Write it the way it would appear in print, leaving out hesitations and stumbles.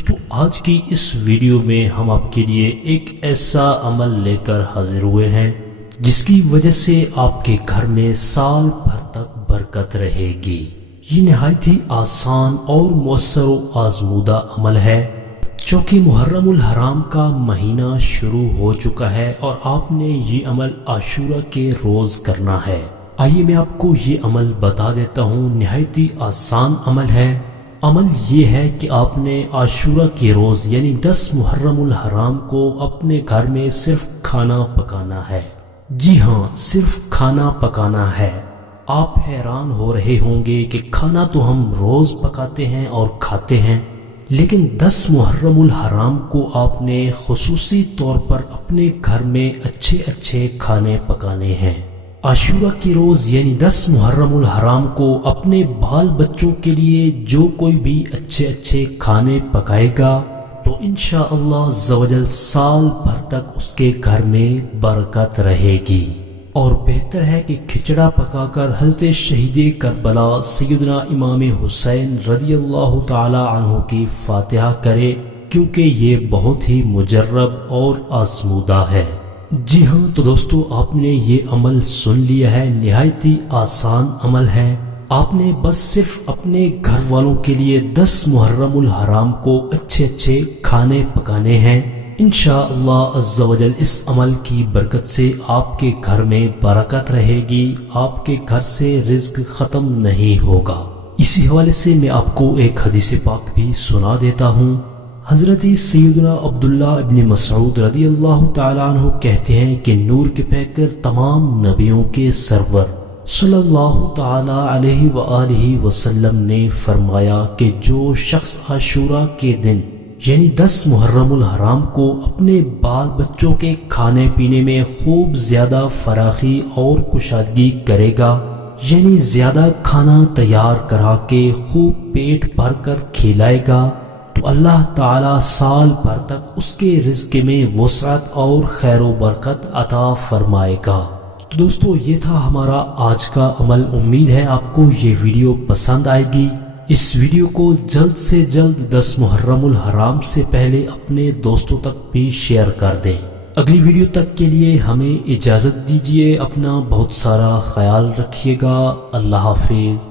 دوستو آج کی اس ویڈیو میں ہم آپ کے لیے ایک ایسا عمل لے کر حاضر ہوئے ہیں جس کی وجہ سے آپ کے گھر میں سال بھر تک برکت رہے گی۔ یہ نہایت ہی آسان اور مؤثر و آزمودہ عمل ہے۔ چونکہ محرم الحرام کا مہینہ شروع ہو چکا ہے اور آپ نے یہ عمل عاشورہ کے روز کرنا ہے۔ آئیے میں آپ کو یہ عمل بتا دیتا ہوں۔ نہایت ہی آسان عمل ہے۔ عمل یہ ہے کہ آپ نے عاشورہ کے روز یعنی 10 محرم الحرام کو اپنے گھر میں صرف کھانا پکانا ہے۔ جی ہاں، صرف کھانا پکانا ہے۔ آپ حیران ہو رہے ہوں گے کہ کھانا تو ہم روز پکاتے ہیں اور کھاتے ہیں، لیکن 10 محرم الحرام کو آپ نے خصوصی طور پر اپنے گھر میں اچھے کھانے پکانے ہیں۔ عاشورہ کی روز یعنی 10 محرم الحرام کو اپنے بال بچوں کے لیے جو کوئی بھی اچھے کھانے پکائے گا تو انشاءاللہ عز و جل سال بھر تک اس کے گھر میں برکت رہے گی۔ اور بہتر ہے کہ کھچڑا پکا کر حضرت شہید کربلا سیدنا امام حسین رضی اللہ تعالی عنہ کی فاتحہ کرے، کیونکہ یہ بہت ہی مجرب اور آزمودہ ہے۔ جی ہاں، تو دوستو آپ نے یہ عمل سن لیا ہے۔ نہایت ہی آسان عمل ہے۔ آپ نے بس صرف اپنے گھر والوں کے لیے 10 محرم الحرام کو اچھے کھانے پکانے ہیں۔ انشاءاللہ عز و جل اس عمل کی برکت سے آپ کے گھر میں برکت رہے گی، آپ کے گھر سے رزق ختم نہیں ہوگا۔ اسی حوالے سے میں آپ کو ایک حدیث پاک بھی سنا دیتا ہوں۔ حضرت سیدنا عبداللہ ابن مسعود رضی اللہ تعالیٰ عنہ کہتے ہیں کہ نور کے پیکر تمام نبیوں کے سرور صلی اللہ تعالیٰ علیہ وآلہ وسلم نے فرمایا کہ جو شخص عاشورہ کے دن یعنی 10 محرم الحرام کو اپنے بال بچوں کے کھانے پینے میں خوب زیادہ فراخی اور کشادگی کرے گا، یعنی زیادہ کھانا تیار کرا کے خوب پیٹ بھر کر کھلائے گا، تو اللہ تعالی سال بھر تک اس کے رزق میں وسعت اور خیر و برکت عطا فرمائے گا۔ تو دوستو یہ تھا ہمارا آج کا عمل۔ امید ہے آپ کو یہ ویڈیو پسند آئے گی۔ اس ویڈیو کو جلد سے جلد 10 محرم الحرام سے پہلے اپنے دوستوں تک بھی شیئر کر دیں۔ اگلی ویڈیو تک کے لیے ہمیں اجازت دیجیے۔ اپنا بہت سارا خیال رکھیے گا۔ اللہ حافظ۔